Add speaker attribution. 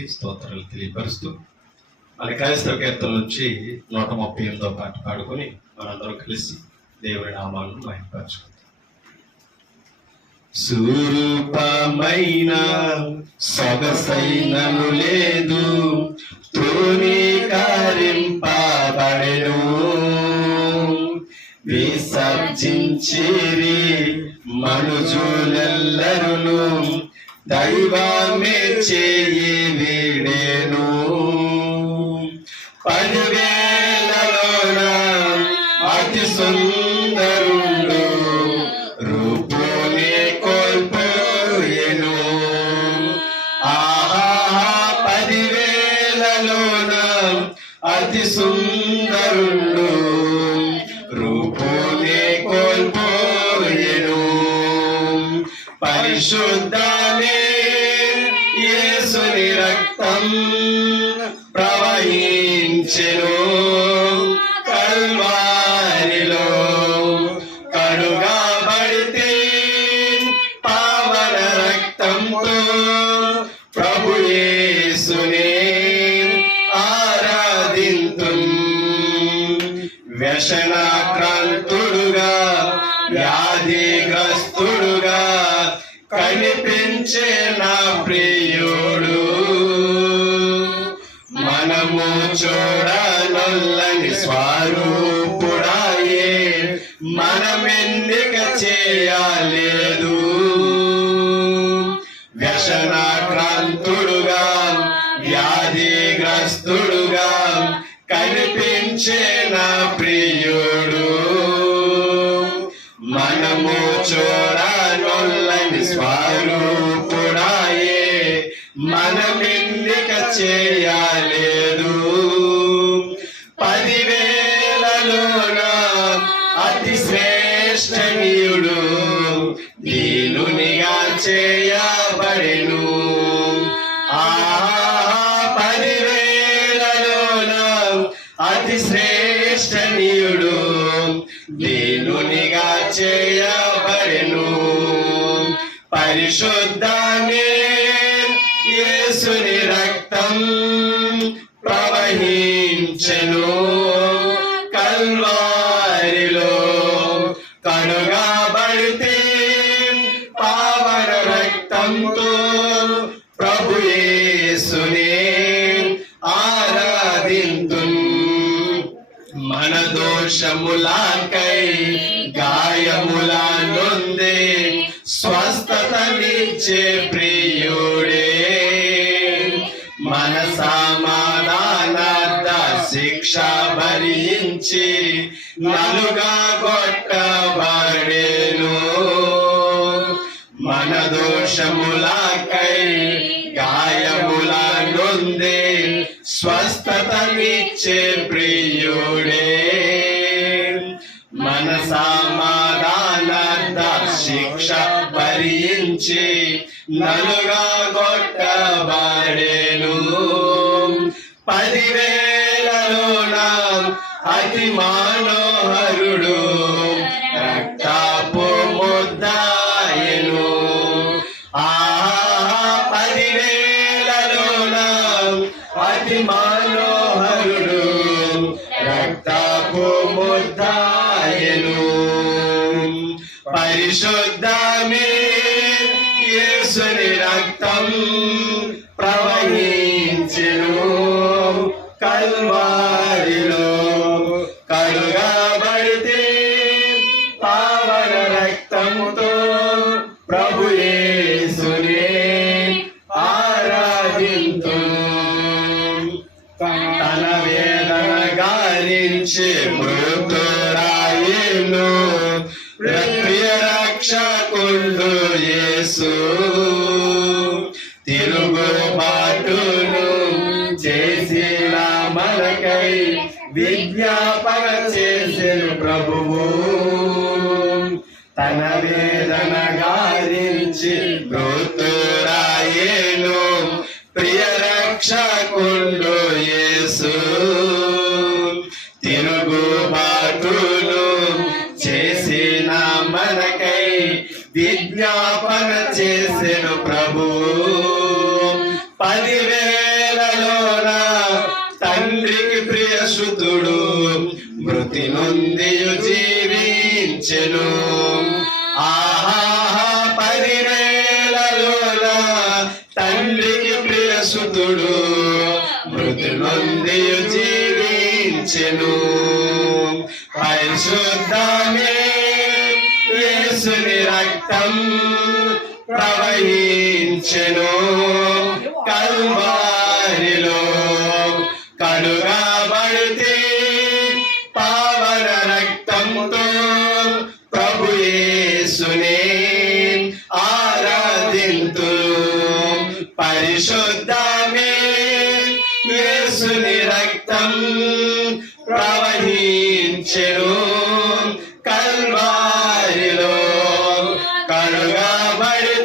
Speaker 1: దేవునికి స్తోత్రాలు తెలియపరుస్తూ మన క్రైస్తవ కీర్తన నుంచి నూట ముప్పై ఎనిమిదో పాట పాడుకొని మనందరం కలిసి దేవుని నామాలను మహిమపరచుకుందాం స్వరూపమైన సొగసైనను లేదు తృణీకరింపబడెను విసర్జించిరి మనుజులెల్లరును దైవమే చేయి వీడేను. పదివేలలోన అతి సుందరుడు రూపుని కోల్పోయేను. ఆహా పదివేలలోన అతి సుందరుడు రూపుని కోల్పోయేను. పరిశుద్ధ యేసుని రక్తం ప్రవహించెను. కల్వారిలో కడుగాబడితే పావన రక్తంతో ప్రభు యేసునే ఆరాధింతు. వ్యసనాక్రాంతుడుగా వ్యాధిగ్రస్తుడుగా కనిపించే మనము చూడనొల్లని స్వరూపుడాయే. మనమెందిక చేయలేదు? వ్యసనాక్రాంతుడుగా వ్యాధిగ్రస్తుడుగా కనిపించే నా ప్రియుడు. మనము చూడనొల్లని స్వరూపుడాయే మనమెందిక చేయలేదు పదివేలలోన అతి శ్రేష్టనీయుడు దీనునిగా చేయబడెను. ఆ పదివేలలోన అతి శ్రేష్టనీయుడు దీనునిగా చేయబడెను. పరిశుద్ధమే యేసుని రక్తం ప్రవహించెను. కల్వారిలో కనుగాబడితే పావన రక్తంతో ప్రభు యేసునే ఆరాధింతు. మన దోషములాకై గాయములా నొందే స్వస్థత నిచ్చే ప్రియుడు. శిక్ష భరించి నలుగా కొట్టబడేను మన దోషములాకై గాయముల నొందే స్వస్థతనిచ్చే ప్రియుడే. మన సమాధానార్థ శిక్ష భరించి నలుగా కొట్టబడేను పదివే అతి మనోహరుడు రక్తపు ముద్దాయను. ఆ పదివేలలోన అతి మనోహరుడు రక్తపు ముద్దాయను. పరిశుద్ధమే యేసుని రక్తం. రక్తంతో ప్రభు ఆరాధింతు. తన వేదన గారించి మృతురాయిను ప్రియ రక్షకుండు యేసు. తిరుగుబాటును చేసిన మనకై విజ్ఞాపన చేసిన ప్రభువు. తన వేదన గారించి మృతురాయేను. ప్రియ రక్షకుండు యేసు. తిరుగుబాటులు చేసిన మనకై విజ్ఞాపన చేసెను ప్రభు. పదివేలలోనా తండ్రికి ప్రియ ప్రియశుద్ధుడు
Speaker 2: మృతి నుండి జీవించెను. ఆహా పదివేలలోన తండ్రికి ప్రియసుతుడు మృతి నొందియు జీవించెను. పరిశుద్ధమే యేసుని రక్తం ప్రవహించెను. కల్వారిలో పరిశుద్ధమే యేసుని రక్తం ప్రవహించెను. కల్వారిలో కలుగబడి